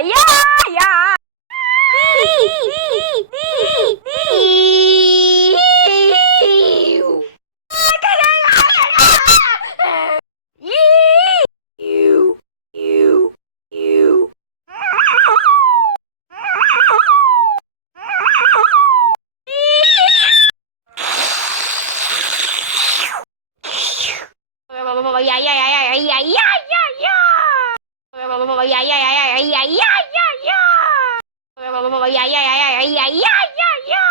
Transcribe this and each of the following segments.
Ya, ya. Ya, ya, ya, ya, ya, ya, ya, ya. Ya, ya, ya, ya, ya, ya, ya, ya. Ya, ya, ya, ya, ya, ya, ya, ya.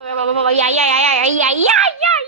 Ya, ya, ya, ya, ya, ya, ya, ya.